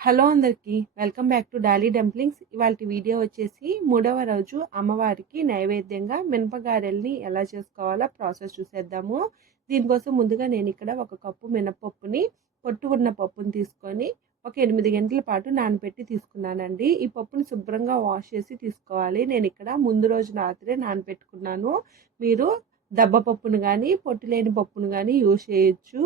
Hello అందరికీ welcome back to Dolly dumplings. ఇవాళ video వచ్చేసి మూడవ రోజు అమ్మవారికి నైవేద్యంగా మినపగారెల్ని ఎలా చేసుకోవాలో ప్రాసెస్ చూసేద్దాము. దీనికోసం ముందుగా నేను ఇక్కడ ఒక కప్పు మినపప్పుని పొట్టు ఉన్న పప్పుని తీసుకొని ఒక 8 గంటల పాటు నానబెట్టి తీసుకున్నానండి. ఈ పప్పుని శుభ్రంగా వాష్ చేసి తీసుకోవాలి. నేను ఇక్కడ ముందు రోజు రాత్రే నానబెట్టుకున్నాను. మీరు దబ్బ పప్పును కానీ పొట్టు లేని పప్పును కానీ యూజ్ చేయొచ్చు.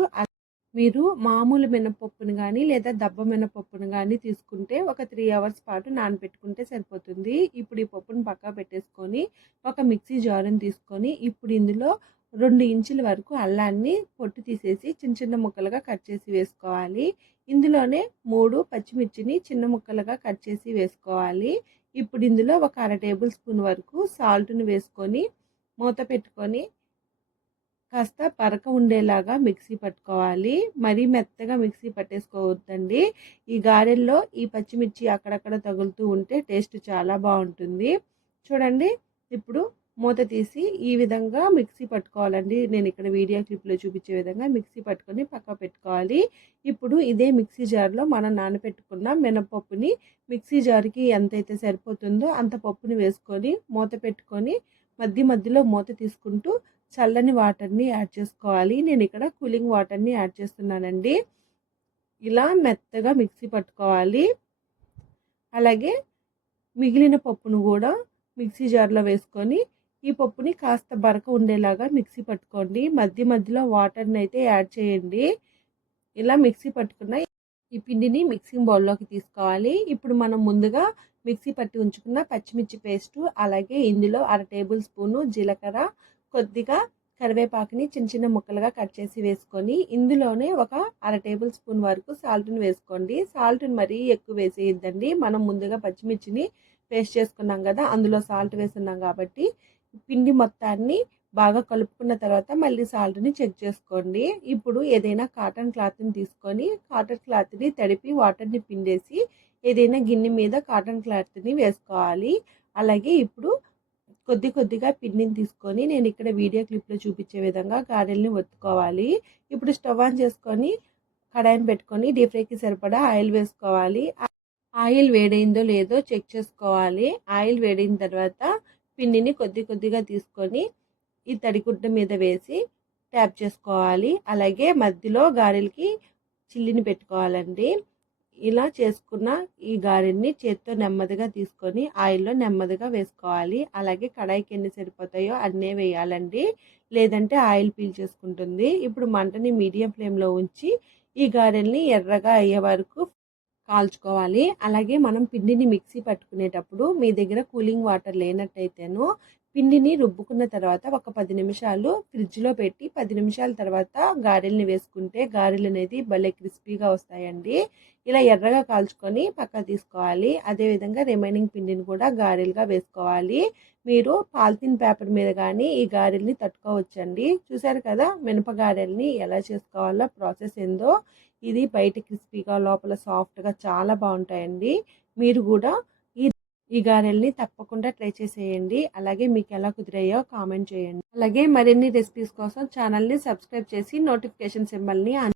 మీరు మామూలు మినపప్పును కానీ లేదా దబ్బ మినపప్పును కానీ తీసుకుంటే ఒక 3 అవర్స్ పాటు నానబెట్టుకుంటే సరిపోతుంది. ఇప్పుడు ఈ పప్పును పక్కా పెట్టేసుకొని ఒక మిక్సీ జారుని తీసుకొని ఇప్పుడు ఇందులో 2 ఇంచుల వరకు అల్లాన్ని పొట్టు తీసేసి చిన్న చిన్న ముక్కలుగా కట్ చేసి వేసుకోవాలి. ఇందులోనే 3 పచ్చిమిర్చిని చిన్న ముక్కలుగా కట్ చేసి వేసుకోవాలి. ఇప్పుడు ఇందులో ఒక 1/2 టేబుల్ స్పూన్ వరకు సాల్ట్ని వేసుకొని మూత పెట్టుకొని కాస్త పరక ఉండేలాగా మిక్సీ పట్టుకోవాలి. మరీ మెత్తగా మిక్సీ పట్టేసుకోవద్దండి. ఈ గారెల్లో ఈ పచ్చిమిర్చి అక్కడక్కడ తగులుతూ ఉంటే టేస్ట్ చాలా బాగుంటుంది. చూడండి, ఇప్పుడు మూత తీసి ఈ విధంగా మిక్సీ పట్టుకోవాలండి. నేను ఇక్కడ వీడియో క్లిప్లో చూపించే విధంగా మిక్సీ పట్టుకొని పక్క పెట్టుకోవాలి. ఇప్పుడు ఇదే మిక్సీ జార్లో మనం నానబెట్టుకున్న మినపప్పుని మిక్సీ జార్కి ఎంతైతే సరిపోతుందో అంత పప్పుని వేసుకొని మూత పెట్టుకొని మధ్యలో మూత తీసుకుంటూ చల్లని వాటర్ని యాడ్ చేసుకోవాలి. నేను ఇక్కడ కూలింగ్ వాటర్ని యాడ్ చేస్తున్నానండి. ఇలా మెత్తగా మిక్సీ పట్టుకోవాలి. అలాగే మిగిలిన పప్పును కూడా మిక్సీ జార్లో వేసుకొని ఈ పప్పుని కాస్త బరక ఉండేలాగా మిక్సీ పట్టుకోండి. మధ్యలో వాటర్ని అయితే యాడ్ చేయండి. ఇలా మిక్సీ పట్టుకున్న ఈ పిండిని మిక్సింగ్ బౌల్లోకి తీసుకోవాలి. ఇప్పుడు మనం ముందుగా మిక్సీ పట్టి ఉంచుకున్న పచ్చిమిర్చి పేస్టు, అలాగే ఇందులో 1/2 టేబుల్ స్పూను జీలకర్ర, కొద్దిగా కరివేపాకుని చిన్న చిన్న ముక్కలుగా కట్ చేసి వేసుకొని ఇందులోనే ఒక 1/2 టేబుల్ స్పూన్ వరకు సాల్ట్ని వేసుకోండి. సాల్ట్ని మరీ ఎక్కువ వేసేయద్దండి. మనం ముందుగా పచ్చిమిర్చిని పేస్ట్ చేసుకున్నాం కదా, అందులో సాల్ట్ వేస్తున్నాం కాబట్టి పిండి మొత్తాన్ని బాగా కలుపుకున్న తర్వాత మళ్ళీ సాల్ట్ని చెక్ చేసుకోండి. ఇప్పుడు ఏదైనా కాటన్ క్లాత్ని తీసుకొని కాటన్ క్లాత్ని తడిపి వాటర్ని పిండేసి ఏదైనా గిన్నె మీద కాటన్ క్లాత్ని వేసుకోవాలి. అలాగే ఇప్పుడు కొద్దిగా పిండిని తీసుకొని నేను ఇక్కడ వీడియో క్లిప్లో చూపించే విధంగా గారెల్ని ఒత్తుకోవాలి. ఇప్పుడు స్టవ్ ఆన్ చేసుకొని కడాయిని పెట్టుకొని డీప్ ఫ్రైకి సరిపడా ఆయిల్ వేసుకోవాలి. ఆయిల్ వేడైందో లేదో చెక్ చేసుకోవాలి. ఆయిల్ వేడైన తర్వాత పిండిని కొద్దిగా తీసుకొని ఈ తడిగుడ్డ మీద వేసి ట్యాప్ చేసుకోవాలి. అలాగే మధ్యలో గారెలకి చిల్లిని పెట్టుకోవాలండి. ఇలా చేసుకున్న ఈ గారెల్ని చేత్తో నెమ్మదిగా తీసుకొని ఆయిల్లో నెమ్మదిగా వేసుకోవాలి. అలాగే కడాయికి ఎన్ని సరిపోతాయో అన్నే వేయాలండి, లేదంటే ఆయిల్ పీల్చేసుకుంటుంది. ఇప్పుడు మంటని మీడియం ఫ్లేమ్లో ఉంచి ఈ గారెల్ని ఎర్రగా అయ్యే వరకు కాల్చుకోవాలి. అలాగే మనం పిండిని మిక్సీ పట్టుకునేటప్పుడు మీ దగ్గర కూలింగ్ వాటర్ లేనట్టయితేనో పిండిని రుబ్బుకున్న తర్వాత ఒక 10 నిమిషాలు ఫ్రిడ్జ్లో పెట్టి 10 నిమిషాల తర్వాత గారెల్ని వేసుకుంటే గారెలు అనేది భలే క్రిస్పీగా వస్తాయండి. ఇలా ఎర్రగా కాల్చుకొని పక్క తీసుకోవాలి. అదేవిధంగా రిమైనింగ్ పిండిని కూడా గారెలుగా వేసుకోవాలి. మీరు పాలిథిన్ పేపర్ మీద కానీ ఈ గారెల్ని తట్టుకోవచ్చండి. చూసారు కదా మినపగారెల్ని ఎలా చేసుకోవాలో ప్రాసెస్ ఏందో. ఇది బయట క్రిస్పీగా లోపల సాఫ్ట్గా చాలా బాగుంటాయండి. మీరు కూడా ఈ గారెల్ని తప్పకుండా ట్రై చేసేయండి. అలాగే మీకు ఎలా కుదిరాయో కామెంట్ చేయండి. అలాగే మరిన్ని రెసిపీస్ కోసం ఛానల్ని సబ్స్క్రైబ్ చేసి నోటిఫికేషన్ సింబల్ని